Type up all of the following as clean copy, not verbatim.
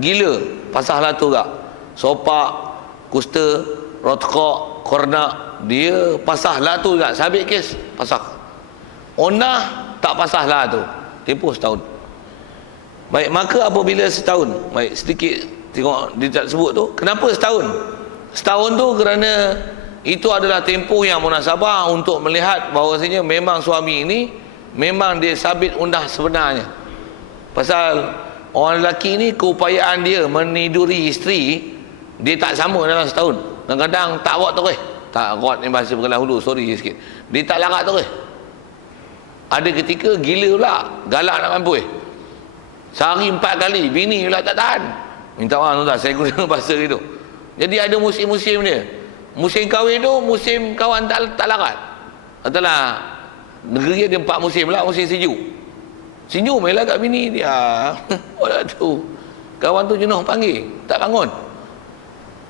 gila, pasah lah tu gak. Sopak, kusta, rotkok, kornak, dia pasah lah tu gak. Sabit kes, pasah. Onah tak pasah lah tu, tempoh setahun. Baik, maka apabila setahun, baik sedikit tengok dia tak sebut tu, kenapa setahun? Setahun tu kerana itu adalah tempoh yang munasabah untuk melihat bahawasanya memang suami ini memang dia sabit undah sebenarnya. Pasal orang lelaki ni keupayaan dia meniduri isteri dia tak sama dalam setahun. Kadang-kadang tak kuat terus. Tak kuat ni bahasa Perkelang Hulu, sorry sikit. Dia tak larat terus. Ada ketika gila pula, galak nak mampu. Sehari 4 kali, bini pula tak tahan. Minta maaf tuan, saya guna bahasa itu. Jadi ada musim-musim dia. Musim kahwin tu, musim kawan tak larat. Katalah negeri ada 4 musim lah, musim sejuk. Senyum je lah kat bini dia. Oh tu, kawan tu jenuh panggil, tak bangun.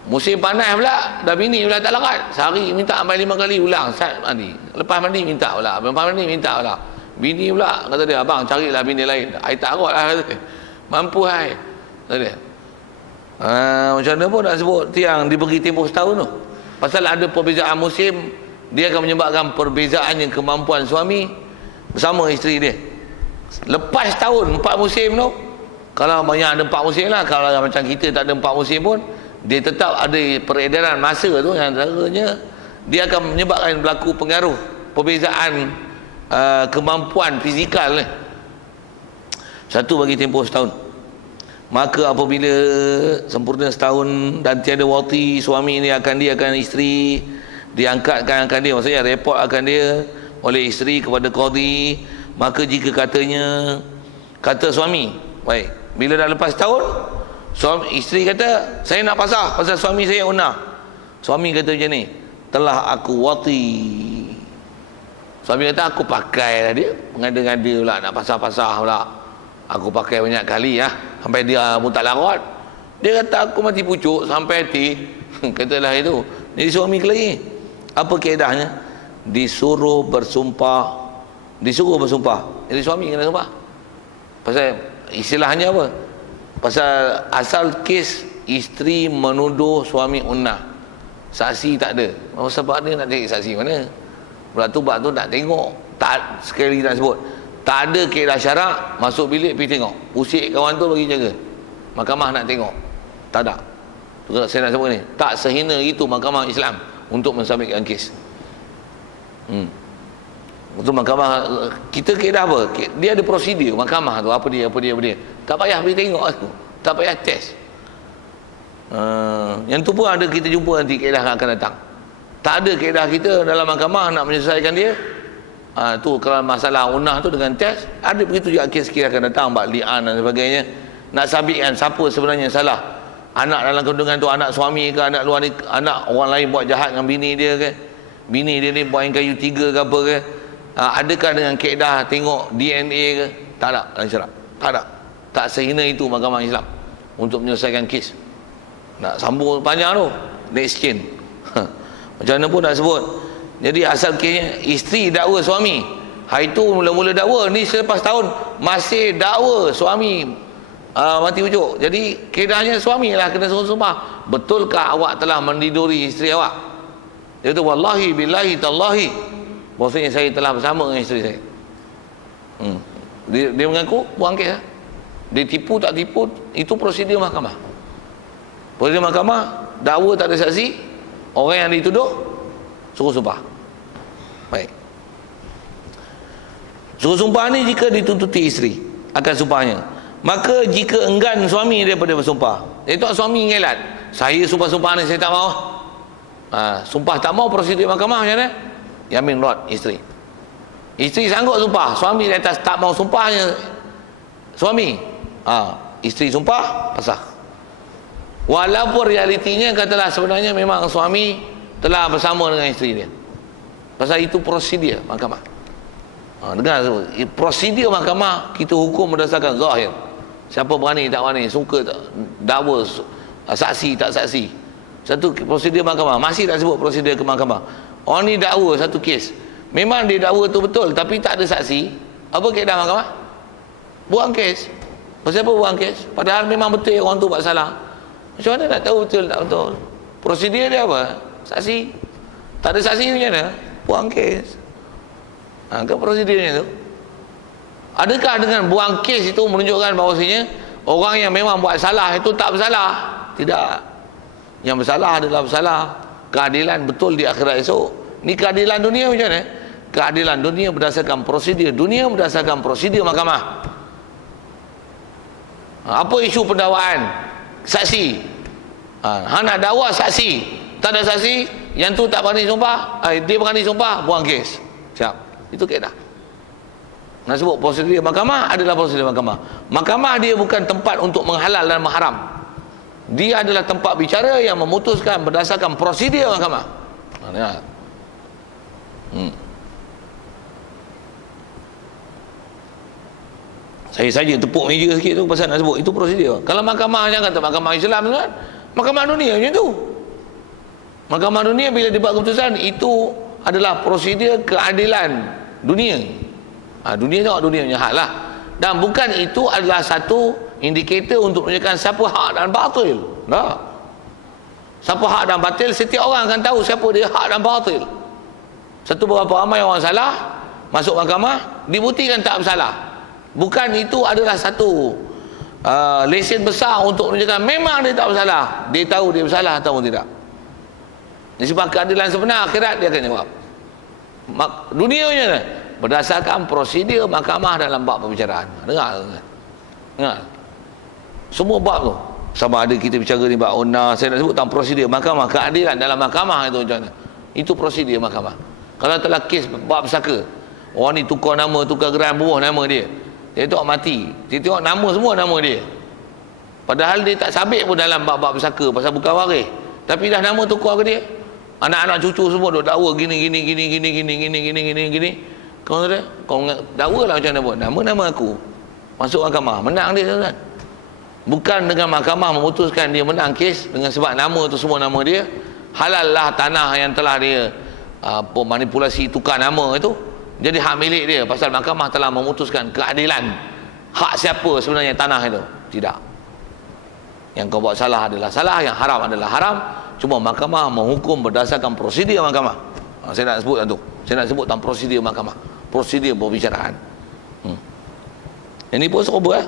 Musim panas pula, dah bini pula tak larat. Sehari minta sampai 5 kali ulang. Saat mandi, lepas mandi minta pula, lepas mandi minta pula. Bini pula kata dia, abang carilah bini lain. I tak kuat lah, mampu hai, kata dia. Macam mana pun nak sebut tiang diberi tempoh setahun tu. Pasal ada perbezaan musim, dia akan menyebabkan perbezaannya kemampuan suami bersama isteri dia. Lepas tahun 4 musim tu, kalau banyak ada 4 musim lah, kalau macam kita tak ada 4 musim pun, dia tetap ada peredaran masa tu yang antaranya dia akan menyebabkan berlaku pengaruh perbezaan kemampuan fizikal ni. Satu bagi tempoh setahun. Maka apabila sempurna setahun dan tiada wati, suami ni akan isteri diangkatkan akan dia, maksudnya report akan dia oleh isteri kepada qadi. Maka jika kata suami, baik, bila dah lepas setahun, suami, isteri kata saya nak pasah pasal suami saya unah. Suami kata macam ni, telah aku wati. Suami kata aku pakai lah dia, mengada-ngada pula nak pasah-pasah pula. Aku pakai banyak kali lah, sampai dia pun tak larat. Dia kata aku mati pucuk sampai hati. Katalah itu. Jadi suami kelahi. Apa kaedahnya? Disuruh bersumpah. Jadi suami kena sumpah. Pasal istilahnya apa? Pasal asal kes isteri menuduh suami unah, saksi tak ada. Sebab dia nak cari saksi mana? Pula tu bab tu nak tengok. Tak, sekali nak sebut, tak ada kaedah syarak, masuk bilik pergi tengok, usik kawan tu bagi jaga. Mahkamah nak tengok, tak ada. Tu saya nak sebut ni, tak sehina itu mahkamah Islam untuk mensabitkan kes. Untuk mahkamah kita kaedah apa? Dia ada prosedur mahkamah tu, apa dia. Tak payah pergi tengok tu, tak payah test. Yang tu pun ada kita jumpa nanti kaedah akan datang. Tak ada kaedah kita dalam mahkamah nak menyelesaikan dia. Tu kalau masalah unah tu dengan test, ada begitu juga kes-kes akan datang, bab li'an dan sebagainya. Nak sabitkan siapa sebenarnya salah. Anak dalam kandungan tu anak suami ke, anak luar ni, anak orang lain buat jahat dengan bini dia ke, bini dia ni buat kayu 3 ke apa ke. Adakah dengan kaedah tengok DNA ke? Tak ada dalam syarak. Tak ada. Tak sehina itu mahkamah Islam untuk menyelesaikan kes. Nak sambung panjang tu, next chain. Macam mana pun nak sebut. Jadi asal kesnya isteri dakwa suami. Hari tu mula-mula dakwa, ni selepas tahun masih dakwa suami mati pucuk. Jadi kaedahnya suami lah kena sumpah. Betulkah awak telah mendiduri isteri awak? Dia kata wallahi billahi tallahi, bahawasanya saya telah bersama dengan isteri saya. Dia mengaku buang kes lah. Dia tipu tak tipu, itu prosedur mahkamah. Prosedur mahkamah, dakwa tak ada saksi, orang yang dituduh suruh sumpah. Baik. Suruh sumpah ni jika dituntuti isteri akan sumpahnya. Maka jika enggan suami daripada bersumpah, itu suami ngelat, saya sumpah-sumpah ni saya tak mau. Sumpah tak mau, prosedur mahkamah macam mana? Yamin rad isteri. Isteri sanggup sumpah, suami di atas tak mau sumpahnya suami. Isteri sumpah, pasah. Walaupun realitinya katalah sebenarnya memang suami telah bersama dengan isteri dia. Pasal itu prosedur mahkamah. Dengar, prosedur mahkamah kita hukum berdasarkan zahir. Siapa berani tak berani, suka tak dakwa, saksi tak saksi. Satu prosedur mahkamah. Masih tak sebut prosedur ke mahkamah. Orang ni dakwa satu kes, memang dia dakwa tu betul tapi tak ada saksi. Apa kaedah mahkamah? Buang kes. Pasal apa buang kes? Padahal memang betul orang tu buat salah. Macam mana nak tahu betul tak betul? Prosedur dia apa? Saksi. Tak ada saksi macam mana? Buang kes. Kan prosedurnya tu. Adakah dengan buang kes itu menunjukkan bahawasanya orang yang memang buat salah itu tak bersalah? Tidak. Yang bersalah adalah bersalah. Keadilan betul di akhirat esok. Ni keadilan dunia macam mana? Keadilan dunia berdasarkan prosedur. Dunia berdasarkan prosedur mahkamah. Apa isu pendakwaan? Saksi. Nak dakwa saksi. Tak ada saksi, yang tu tak berani sumpah, dia berani sumpah, buang kes. Siap. Itu kaedah. Nak sebut prosedur mahkamah adalah prosedur mahkamah. Mahkamah dia bukan tempat untuk menghalal dan mengharam. Dia adalah tempat bicara yang memutuskan berdasarkan prosedur mahkamah. Lihat. Saya saja tepuk meja sikit tu pasal nak sebut itu prosedur. Kalau mahkamah jangan kata mahkamah Islam kan, mahkamah dunia macam tu. Mahkamah dunia bila dibuat keputusan itu adalah prosedur keadilan dunia. Dunia tengok dunia punya hak lah. Dan bukan itu adalah satu indikator untuk menunjukkan siapa hak dan batil. Tak. Siapa hak dan batil, setiap orang akan tahu siapa dia hak dan batil. Satu berapa ramai orang salah masuk mahkamah dibuktikan tak bersalah. Bukan itu adalah satu lesen besar untuk menunjukkan memang dia tak bersalah. Dia tahu dia bersalah atau tidak. Sebab keadilan sebenar akhirat dia akan jawab. Dunia macam mana? Berdasarkan prosedur mahkamah dalam bab perbicaraan. Dengar. Semua bab tu. Sama ada kita bicara ni bab onar, saya nak sebut tentang prosedur mahkamah, keadilan dalam mahkamah itu macam mana? Itu prosedur mahkamah. Kalau telah kes bab pesaka, orang ni tukar nama, tukar geran, buah nama dia. Dia tengok mati, dia tengok nama semua nama dia. Padahal dia tak sabit pun dalam bab-bab pesaka pasal bukan waris. Tapi dah nama tukar ke dia. Anak-anak cucu semua duk dakwa gini. Kau kata, kau dakwa lah macam mana pun. Nama aku. Masuk mahkamah, menang dia kan. Bukan dengan mahkamah memutuskan dia menang kes dengan sebab nama tu semua nama dia. Halal lah tanah yang telah dia manipulasi tukar nama itu. Jadi hak milik dia pasal mahkamah telah memutuskan keadilan. Hak siapa sebenarnya tanah itu? Tidak. Yang kau buat salah adalah salah, yang haram adalah haram. Cuma mahkamah menghukum berdasarkan prosedur mahkamah. Saya nak sebut tu. Saya nak sebut tentang prosedur mahkamah. Prosedur perbicaraan. Ini pun serupa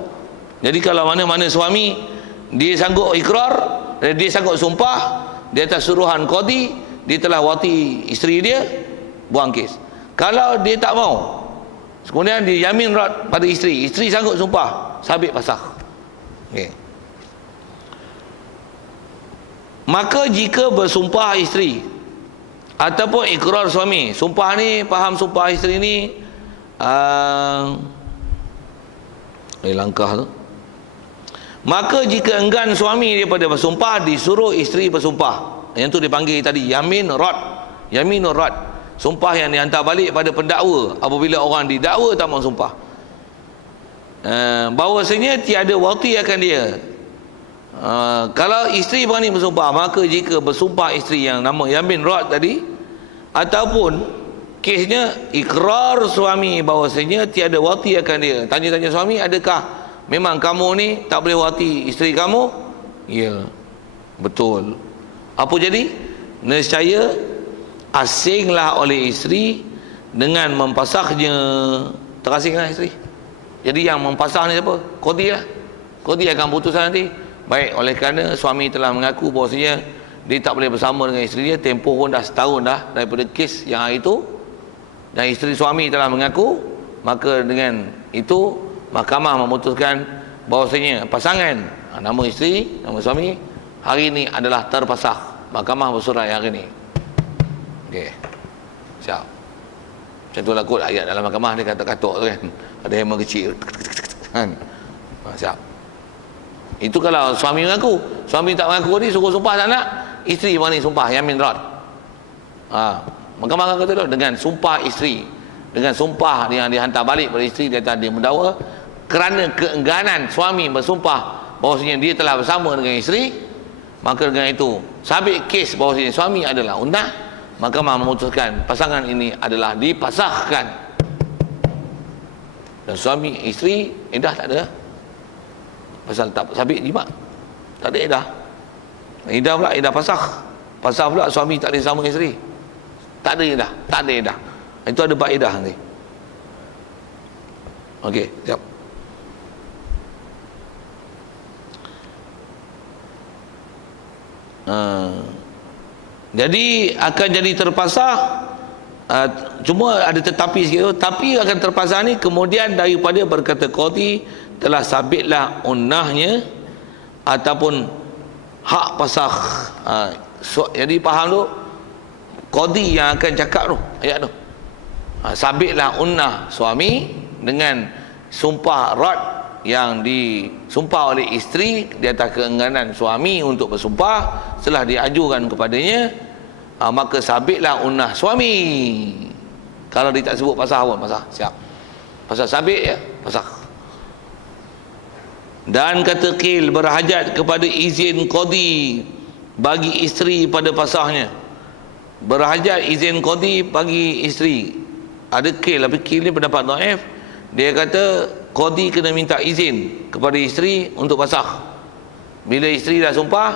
Jadi kalau mana-mana suami dia sanggup ikrar, dia sanggup sumpah di atas suruhan qadi, dia telah wati isteri dia, buang kes. Kalau dia tak mau, kemudian dia yamin rad pada isteri sanggup sumpah, sabit fasakh. Okay. Maka jika bersumpah isteri ataupun ikrar suami, sumpah ni faham sumpah isteri ni langkah tu. Maka jika enggan suami daripada bersumpah, disuruh isteri bersumpah. Yang tu dipanggil tadi yamin rad. Yaminur rad. Sumpah yang dihantar balik pada pendakwa apabila orang didakwa tak mau sumpah. Bahawasanya tiada wati akan dia. Kalau isteri berani bersumpah, maka jika bersumpah isteri yang nama yamin rad tadi, ataupun kesnya ikrar suami bahawasanya tiada wati akan dia. Tanya-tanya suami, adakah memang kamu ni tak boleh wati isteri kamu? Ya, betul. Apa jadi? Nescaya asinglah oleh isteri dengan mempasahnya. Terasinglah isteri. Jadi yang mempasah ni siapa? Qadi lah. Qadi akan putuskan nanti. Baik, oleh kerana suami telah mengaku bahawasanya dia tak boleh bersama dengan isteri dia, tempoh pun dah setahun dah daripada kes yang hari itu, dan isteri suami telah mengaku, maka dengan itu mahkamah memutuskan bahawasanya pasangan nama isteri, nama suami hari ini adalah terpasah. Mahkamah bersurat hari ini. Okey. Siap. Macam tu lah kot ayat dalam mahkamah dia katuk-katuk tu kan. Ada hammer kecil. Kan? Siap. Itu kalau suami mengaku. Suami tak mengaku ni suruh sumpah tak nak, isteri berani sumpah yamin rad. Mahkamah kata tu dengan sumpah isteri, dengan sumpah yang dihantar balik pada isteri dia tadi mendakwa, kerana keengganan suami bersumpah bahawasanya dia telah bersama dengan isteri, maka dengan itu sabit kes bahawasanya suami adalah undah. Mahkamah memutuskan pasangan ini adalah dipasahkan, dan suami isteri dah tak ada. pasal tak sabit jimat. Tak ada iddah. Iddah pula iddah pasakh. Pasal pula suami tak boleh sama isteri. Tak ada iddah, tak ada iddah. Itu ada bab iddah nanti. Okey, siap. Jadi akan jadi terpasah, cuma ada tetapi sikit tu, tapi akan terpasah ni kemudian daripada berkata qadhi telah sabitlah unnahnya ataupun hak pasakh. Jadi faham tu, qadhi yang akan cakap tu ayat tu, sabitlah unnah suami dengan sumpah rad yang disumpah oleh isteri di atas keengganan suami untuk bersumpah setelah diajukan kepadanya, maka sabitlah unnah suami. Kalau dia tak sebut pasal pun pasal siap, pasal sabit ya pasal. Dan kata qil berhajat kepada izin qadhi bagi isteri pada pasahnya. Berhajat izin qadhi bagi isteri. Ada qil, tapi qil ni pendapat dhaif. Dia kata qadhi kena minta izin kepada isteri untuk pasah. Bila isteri dah sumpah,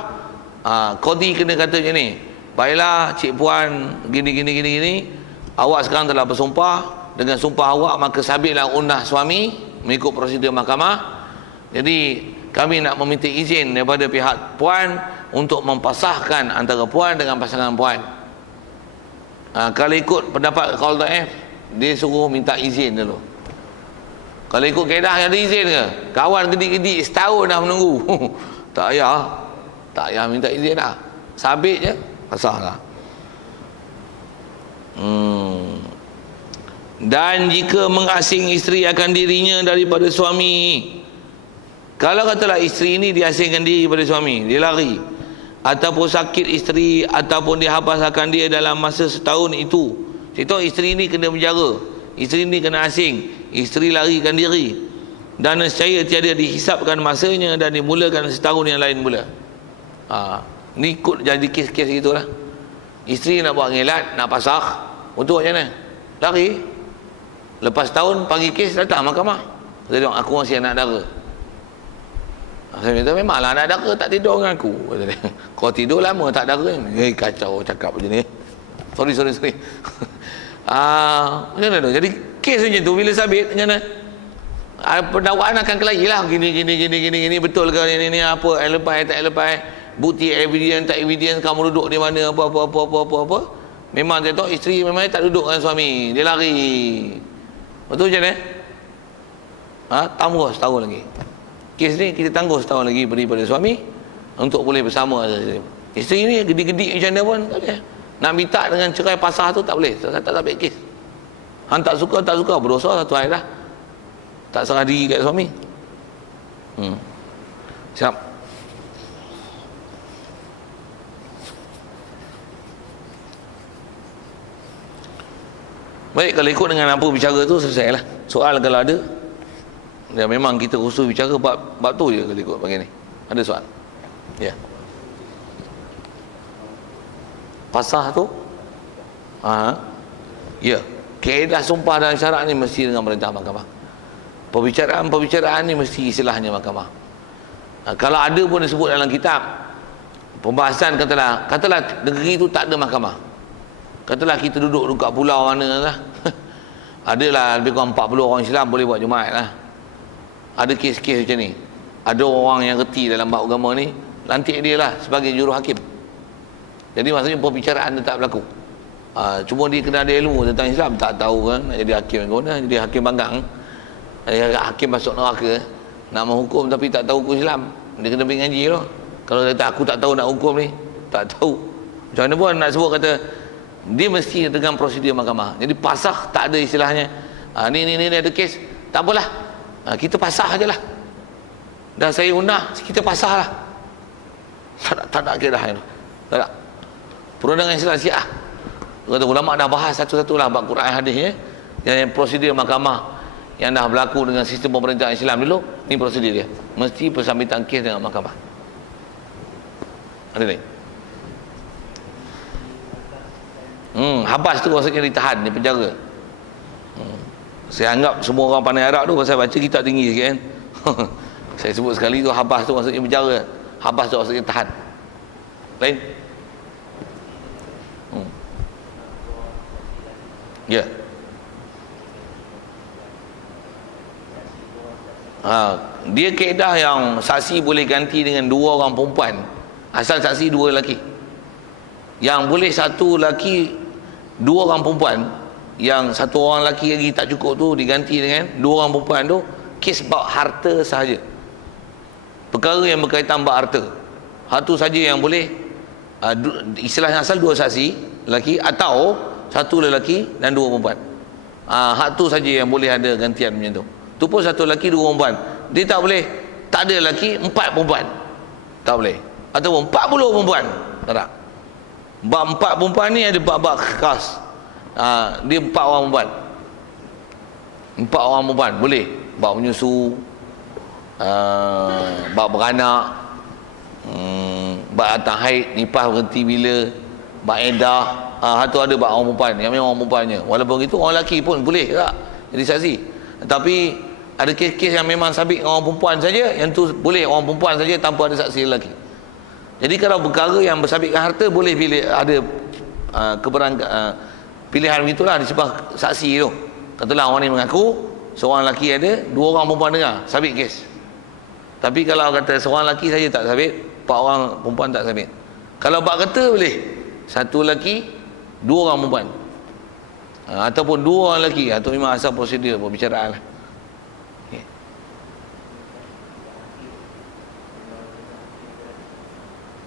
qadhi kena kata macam ni, baiklah cik puan gini, awak sekarang telah bersumpah, dengan sumpah awak maka sabitlah unnah suami mengikut prosedur mahkamah. Jadi kami nak meminta izin daripada pihak puan untuk mempasahkan antara puan dengan pasangan puan. Kalau ikut pendapat qaul dhaif, dia suruh minta izin dulu. Kalau ikut kaedah ada izin ke? Kawan gedik-gedik setahun dah menunggu. Tak payah minta izin dah. Sabit je, pasah lah. Dan jika mengasing isteri akan dirinya daripada suami, kalau katalah isteri ini diasingkan diri daripada suami, dia lari, ataupun sakit isteri, ataupun dihabaskan dia dalam masa setahun itu, contoh isteri ini kena penjara, isteri ini kena asing, isteri larikan diri, dan nescaya tiada dihisapkan masanya dan dimulakan setahun yang lain pula. Ni ikut jadi kes-kes gitulah. Isteri nak buat ngelat, nak pasakh, untuk macam mana? Lari. Lepas tahun panggil kes, datang mahkamah. Dia bilang, aku masih anak dara. Saya kata, memanglah anak dara tak tidur dengan aku. Kau tidur lama tak dara. Kacau cakap macam ni. Sorry. Macam mana tu? Jadi kes macam tu bila sabit macam mana? Pendakwaan akan kelahi lah, gini betul ke ini apa, lepas tak lepas, bukti evidence tak evidence, kamu duduk di mana, apa. Memang dia tahu isteri memang tak duduk dengan suami, dia lari. Betul macam mana? Tangguh setahun lagi. Kes ni kita tangguh setahun lagi daripada suami untuk boleh bersama. Isteri ni gedik-gedik macam mana pun tak boleh. Nak minta dengan cerai pasah tu tak boleh, tak sabit kes. Hang tak suka berdosa satu hari dah. Tak serah diri kat suami. Siap. Baik, kalau ikut dengan apa bicara tu selesailah. Soal kalau ada, ya memang kita khusus bicara bab tu je kalau ikut begini. Ada soal? Ya. Pasah tu? Ya. Kaedah sumpah dan syarat ni mesti dengan perintah mahkamah. Perbicaraan ni mesti istilahnya mahkamah. Kalau ada pun disebut dalam kitab pembahasan, katalah negeri tu tak ada mahkamah. Katalah kita duduk dekat pulau mana lah. Adalah lebih kurang 40 orang Islam boleh buat Jumaat lah. Ada kes-kes macam ni. Ada orang yang reti dalam bab agama ni, lantik dia lah sebagai juru hakim. Jadi maksudnya perbicaraan tu tak berlaku. Cuma dia kena ada ilmu tentang Islam, tak tahu kan nak jadi hakim ke mana, jadi hakim banggang. Hakim masuk neraka, nak menghukum tapi tak tahu hukum Islam, dia kena pergi ngaji tu. Kalau dia kata aku tak tahu nak hukum ni, tak tahu macam mana pun nak sebut, kata dia mesti dengan prosedur mahkamah. Jadi pasah tak ada istilahnya ni ada kes, tak apalah, kita pasah aje lah, dah saya undang kita pasah lah. Tak ada kedah itu, tak ada perundangan Islam Syiah. Kata ulama dah bahas satu-satu lah bab Quran hadis yang prosedur mahkamah yang dah berlaku dengan sistem pemerintahan Islam dulu. Ni prosedur dia, mesti persambitan kes dengan mahkamah. Ada ni habas tu maksudnya ditahan, di penjara. Saya anggap semua orang pandai Arab tu pasal baca kitab tinggi sikit kan. Saya sebut sekali tu habas tu maksudnya penjara. Habas tu maksudnya tahan. Lain? Ya. Dia kaedah yang saksi boleh ganti dengan 2 orang perempuan, asal saksi 2 lelaki. Yang boleh 1 lelaki 2 orang perempuan, yang 1 orang lelaki lagi tak cukup tu diganti dengan 2 orang perempuan tu, kes bab harta sahaja, perkara yang berkaitan bab harta. Hal tu saja yang boleh, istilahnya asal 2 saksi lelaki atau 1 lelaki dan 2 perempuan. Hak tu saja yang boleh ada gantian macam tu. Tu pun 1 lelaki 2 perempuan. Dia tak boleh, tak ada lelaki 4 perempuan, tak boleh. Ataupun 40 perempuan, tak. Bab 4 perempuan ni ada bab-bab khas. Dia 4 orang perempuan, 4 orang perempuan boleh. Bab menyusu, bab beranak, bab datang haid, nifas berhenti bila, bab edah. Tu ada bab orang perempuan yang memang orang perempuannya. Walaupun itu orang lelaki pun boleh tak jadi saksi. Tapi ada kes-kes yang memang sabit orang perempuan saja, yang tu boleh orang perempuan saja tanpa ada saksi lelaki. Jadi kalau perkara yang bersabitkan harta, boleh pilih ada pilihan begitulah disebab saksi tu. Katalah orang ni mengaku, seorang lelaki ada, 2 orang perempuan dengar, sabit kes. Tapi kalau kata seorang lelaki saja tak sabit, 4 orang perempuan tak sabit. Kalau bab kata boleh 1 lelaki 2 orang perempuan, ataupun 2 orang lelaki. Itu memang asal prosedur perbicaraan lah.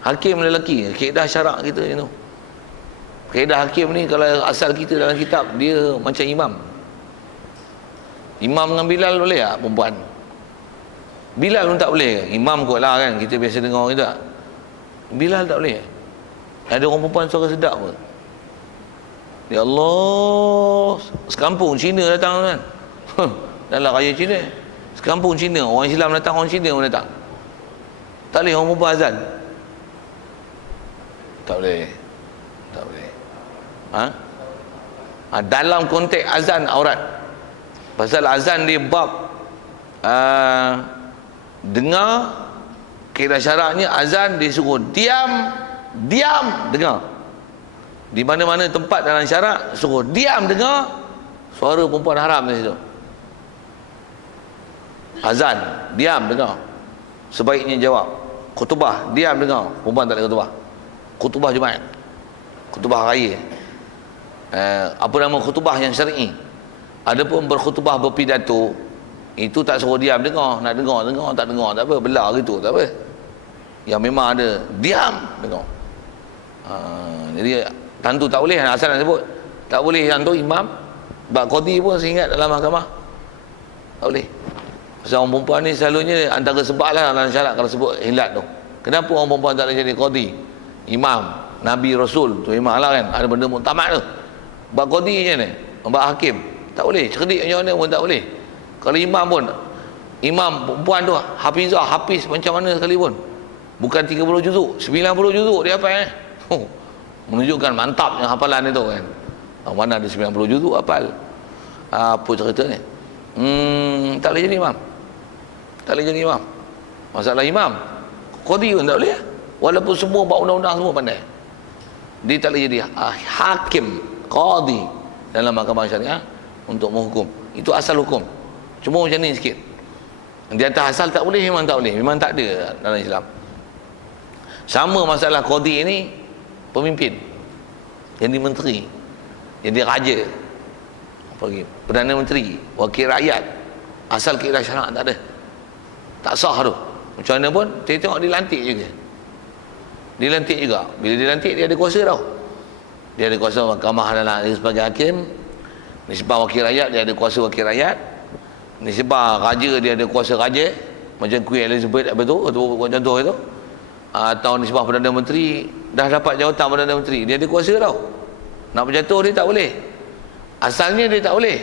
Hakim lelaki, kaedah syarak kita je tu. Kaedah hakim ni kalau asal kita dalam kitab, dia macam imam. Imam dengan Bilal boleh tak perempuan? Bilal pun tak boleh. Imam kot lah kan, kita biasa dengar kita. Bilal tak boleh. Ada orang perempuan suara sedap pun. Ya Allah, sekampung Cina datang kan. Dalam raya Cina, sekampung Cina, orang Islam datang, orang Cina pun datang. Tak boleh orang perempuan azan. Tak boleh. Tak boleh. Dalam konteks azan aurat. Pasal azan dia bab dengar, kira syaratnya azan dia suruh diam dengar. Di mana-mana tempat dalam syarat suruh diam dengar, suara perempuan haram di situ. Azan diam dengar, sebaiknya jawab. Khutbah diam dengar, perempuan tak boleh khutbah. Khutbah Jumaat, khutbah raya, apa nama khutbah yang syar'i. Adapun berkhutbah berpidato, itu tak suruh diam dengar. Nak dengar tak dengar tak apa, belah gitu tak apa. Yang memang ada diam dengar. Jadi tentu tak boleh asal nak sebut. Tak boleh yang tu imam. Bab qadi pun saya ingat dalam mahkamah tak boleh. Pasal orang perempuan ni selalunya antara sebab lah dalam syarat kalau sebut hilat tu. Kenapa orang perempuan tak boleh jadi qadi, imam, Nabi Rasul tu memang lah kan, ada benda muktamad tu. Bab qadi je ni, bab hakim tak boleh, cerdik macam mana pun tak boleh. Kalau imam pun, imam perempuan tu hafizah, hafiz macam mana sekalipun, bukan 30 juzuk, 90 juzuk dia hafal menunjukkan mantapnya hafalan itu kan. Mana ada 90 juzuk hafal. Apa cerita ni? Tak boleh jadi imam. Tak boleh jadi imam. Masalah imam, qadi pun tak boleh. Walaupun semua buat undang-undang semua pandai, dia tak boleh jadi hakim, qadi dalam mahkamah syariah untuk menghukum. Itu asal hukum. Cuma macam ni sikit. Di atas asal tak boleh, memang tak boleh, memang tak ada dalam Islam. Sama masalah qadi ini, pemimpin, jadi menteri, jadi raja, apa lagi, Perdana Menteri, wakil rakyat, asal kira syarak tak ada, tak sah tu. Macam mana pun dia tengok dilantik juga. Dilantik juga. Bila dilantik dia ada kuasa tau. Dia ada kuasa mahkamah dalam dia sebagai hakim. Nisbah wakil rakyat dia ada kuasa wakil rakyat. Nisbah raja dia ada kuasa raja. Macam Queen Elizabeth apa tu, contoh itu. Atau nisbah Perdana Menteri dah dapat jawatan Perdana Menteri, dia ada kuasa tau. Nak berjatuh dia tak boleh. Asalnya dia tak boleh.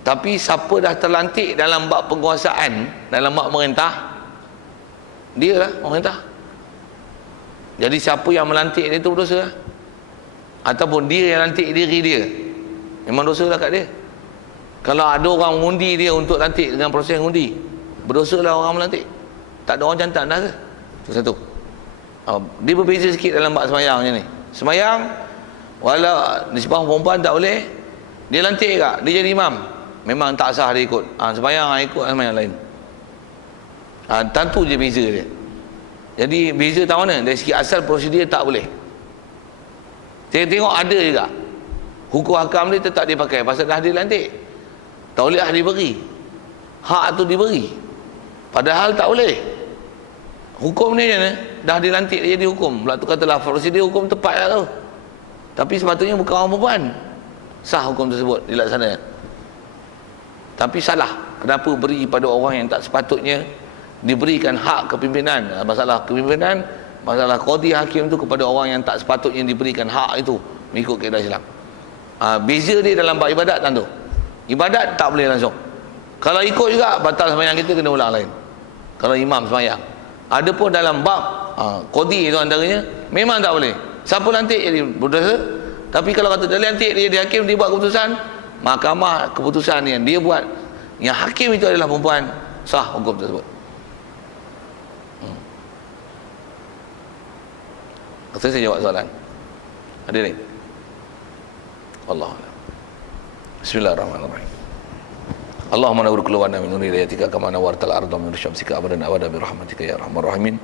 Tapi siapa dah terlantik dalam bab penguasaan, dalam bab merintah, dia lah merintah. Jadi siapa yang melantik dia tu berdosa. Ataupun dia yang lantik diri dia, memang dosa lah kat dia. Kalau ada orang mengundi dia untuk lantik dengan proses undi, berdosalah orang melantik. Tak ada orang jantan dah ke? Itu satu. Dia berbeza sikit dalam bab semayang ni. Semayang, walau nisbah perempuan tak boleh, dia lantik ke, dia jadi imam, memang tak sah dia ikut. Semayang ikut semayang lain. Tentu je beza dia. Jadi beza tahu mana? Dari segi asal prosedur tak boleh. Tengok ada juga hukum hakam dia tetap dipakai pasal dah dilantik. Tauliah diberi, hak tu diberi, padahal tak boleh. Hukum ni dah dilantik dia jadi hukum. Pula tu katalah prosedur hukum tepat lah tu, tapi sepatutnya bukan orang perempuan. Sah hukum tersebut dilaksanakan. Tapi salah, kenapa beri pada orang yang tak sepatutnya diberikan hak kepimpinan? Masalah kepimpinan, masalah qadi hakim tu kepada orang yang tak sepatutnya diberikan hak itu mengikut kaedah Islam. Beza dia dalam bab ibadat tentu. Ibadat tak boleh langsung. Kalau ikut juga batal sembahyang kita, kena ulang lain. Kalau imam sembahyang. Ada pun dalam bab qadi itu antaranya memang tak boleh. Siapa lantik jadi berdosa. Tapi kalau kata dia lantik, dia jadi hakim, dia buat keputusan, mahkamah keputusan yang dia buat, yang hakim itu adalah perempuan, sah hukum tersebut. Saya jawab soalan. Ada ni? Allah. Bismillahirrahmanirrahim. Allahumma nawwir qulubana min nuri hidayatika kama nawwartal arda min syamsika abadan abada bi rahmatika ya arhamar rahimin.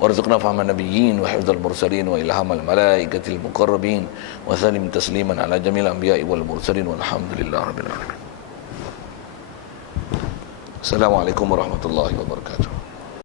Warzuqna fahman nabiyyin wa hifdzal mursalin wa ilhamal malaikatil muqarrabin wa sallim tasliman ala jamil anbiya'i wal mursalin walhamdulillahi rabbil alamin. Assalamualaikum warahmatullahi wabarakatuh.